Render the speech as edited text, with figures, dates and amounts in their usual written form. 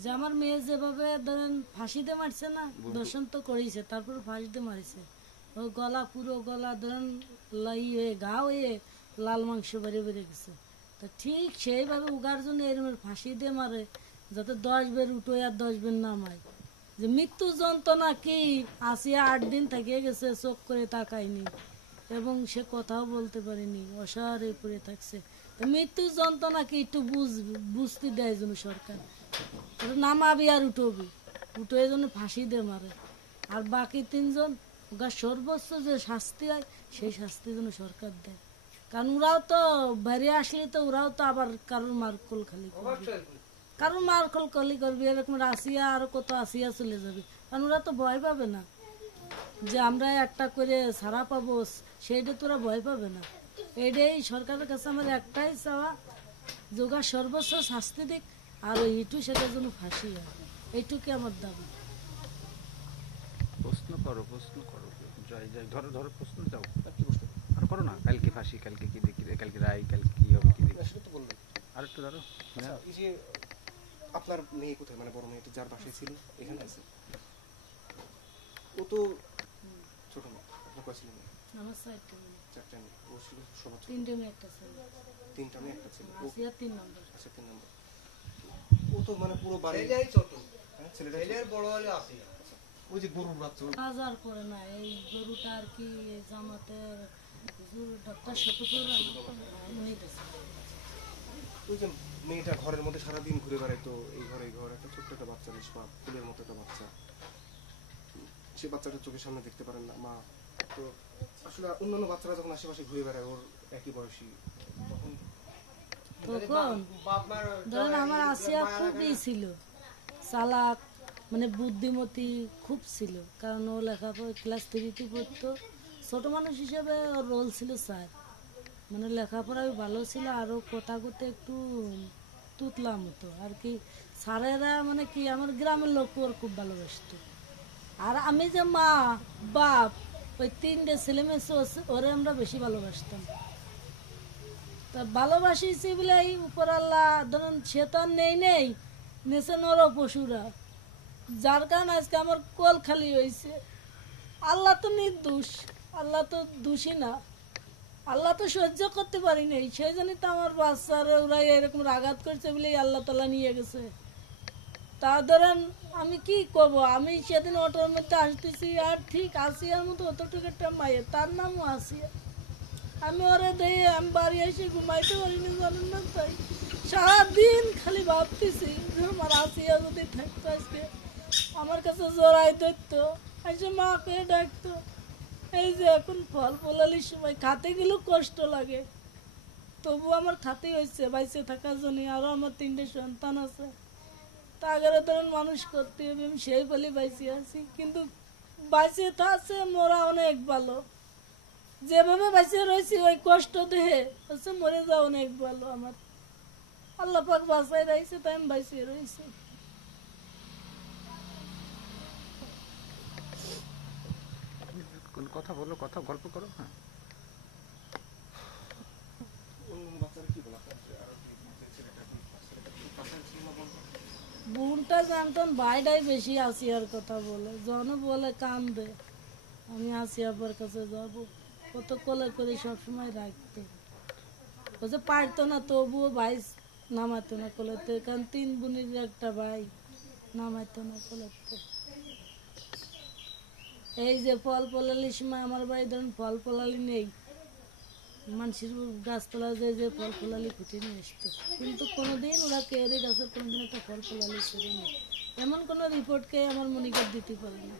যে আমার মেয়ে যেভাবে ধরেন ফাঁসিতে মারছে না, দর্শন তো করেছে, তারপর ফাঁসিতে মারিছে। ও গলা পুরো গলা ধরেন লাই হয়ে ঘা হয়ে লাল মাংস বেরিয়ে বেরিয়ে গেছে। তো ঠিক সেইভাবে উগার জন্য এরমের ফাঁসি দিয়ে মারে, যাতে 10 বের উঠো আর 10 বের নামায়। যে মৃত্যু যন্ত্রণা কি, আসিয়া 8 দিন থেকে গেছে, চোখ করে তাকায়নি এবং সে কথাও বলতে পারেনি, অসারে পড়ে থাকছে। তো মৃত্যু যন্ত্রণা কি একটু বুঝতে দেয় যেন সরকার, নামাবি আর উঠবি, উঠে এই জন্য ফাঁসি দিয়ে মারে। আর বাকি 3 জন ওগা সর্বোচ্চ যে শাস্তি হয় সেই শাস্তি যেন সরকার দেয়। কারণ ওরাও তো বাইরে আসলে তো ওরাও তো আবার কারোর মারকল খালি করবে, কারোর মারকল খালি করবে, এরকম আসিয়া আর কত আসিয়া চলে যাবে। কারণ ওরা তো ভয় পাবে না যে আমরা একটা করে ছাড়া পাবো, সেইটা তোরা ভয় পাবে না। এটাই সরকারের কাছে আমার একটাই চাওয়া, যোগা সর্বোচ্চ শাস্তি দিক, আর ওই ইটু সেটার জন্য ফাঁসি হয়, এইটুকু আমার দাবি। প্রশ্ন করো, প্রশ্ন করো, জয় জয়, ধরো ধরো, প্রশ্ন যাও, আর করো না। কালকে ফাঁসি, কালকে কি দেখি, কালকে রায়, কালকে কি হবে কি দেখি, সেটা তো বলবেন। আর একটু ধরো। আচ্ছা, এই যে আপনার মেয়ে কোথায়, মানে বড় মেয়েটা যার বাসায় ছিল এখানে আছে? ও তো ছোট মেয়ে, আপনার কয় ছিল মেয়ে? আমার 4টা মেয়ে, 4টা মেয়ে, ও ছিল সবার ছোট। 3টে মেয়ে একটা ছেলে, 3টা মেয়ে একটা ছিল। ও আসিয়া 3 নম্বর। আচ্ছা, 3 নম্বর। ও তো মানে পুরো বাড়ি ছোট, হ্যাঁ, ছেলেটাই ছোট। বড় হলে আসি। ওই যে গরুর বাচ্চা, বাজার করে না, এই গরুটা আর কি জামাতের ডক্টর শফিকুর নিতেছে। ওই যে মেয়েটা ঘরের মধ্যে সারাদিন ঘুরে বেড়াইতো, এই ঘরে এই ঘর, একটা ছোট্ট একটা বাচ্চা, নিষ্পাপ ফুলের মতো একটা বাচ্চা। সে বাচ্চাটা চোখের সামনে দেখতে পারেন না মা। তো আসলে অন্যান্য বাচ্চারা যখন আশেপাশে ঘুরে বেড়ায় ওর একই বয়সী, তখন তখন ধরেন আমার আসিয়া খুবই ছিল চালাক, মানে বুদ্ধিমতী খুব ছিল। কারণ ও লেখাপড়া ক্লাস 3তে পড়তো, ছোট মানুষ হিসেবে ওর রোল ছিল 4, মানে লেখাপড়ায় ভালো ছিল, আরও কথা করতে একটু তুতলা মতো আর কি। স্যারেরা মানে কি আমার গ্রামের লোক ওর খুব ভালোবাসতো। আর আমি যে মা বাপ, ওই 3টে ছেলে মেয়ে ওরে আমরা বেশি ভালোবাসতাম। তা ভালোবাসিছি বলে এই উপর আল্লাহ ধরুন সে তো আর নেই নেছেন ওরও পশুরা, যার কারণে আজকে আমার কোল খালি হয়েছে। আল্লাহ তো নির্দোষ, আল্লাহ তো দোষী না, আল্লাহ তো সহ্য করতে পারি নাই, সেই জন্যই তো আমার বাচ্চারা ওরা এরকম আঘাত করছে বলেই আল্লাহ তালা নিয়ে গেছে। তা ধরেন আমি কি করবো, আমি সেদিন অটোর মধ্যে আসতেছি আর ঠিক আসিয়ার মতো অতটুকু একটা মায়ের, তার নামও আসিয়া, আমি ওরে দিয়ে আমি বাড়ি এসে ঘুমাইতে পারিনি জানেন না। তাই সারাদিন খালি ভাবতেছি যে আমার আসিয়া যদি থাকতো আজকে আমার কাছে জোড়াই ধরতো, এসে মাকে ডাকতো। এই যে এখন ফল ফলালির সময় খাতে গেলেও কষ্ট লাগে, তবু আমার খাতে হয়েছে বাইসে থাকার জন্য। আরও আমার 3টে সন্তান আছে, তা আগের ধরেন মানুষ করতে হবে, আমি সেই বলে বাইসে আছি। কিন্তু বাইসে থাকছে মোরা অনেক ভালো, যেভাবে বাইসে রয়েছি ওই কষ্ট দেহে হচ্ছে মরে যাওয়া অনেক ভালো। আমার আল্লাহ পাক বাঁচাই রয়েছে, তাই আমি বাইসে রয়েছি। কোন কথা বলো, কথা গল্প করো। হ্যাঁ, অন্যান্য বাচ্চারা কি বলে আপনার আরো কি ছেলেটা কি পাশে ছিল না বলতো? বোনটা জানতাম ভাইটাই বেশি আসিয়ার কথা বলে, জন বলে কান্দে আমি আসিয়ার কাছে যাবো, কত কোলে করে সবসময় রাখতো। ও যে পারতো না তবুও ভাই নামাইতো না কোলেতে, কারণ 3 বোনের একটা ভাই নামাইতো না কোলেতে। এই যে ফল ফলালির সময় আমার বাড়ি ধরুন ফল ফলালি নেই, মানুষের গাছতলা যে ফল ফলালি খুঁটে নিয়ে আসতো, কিন্তু কোনোদিন ওরা কেয়ারে গাছের কোনোদিন একটা ফল ফলালি ছেড়ে নেই, এমন কোনো রিপোর্টকে আমার মনিকার দিতে পারে না।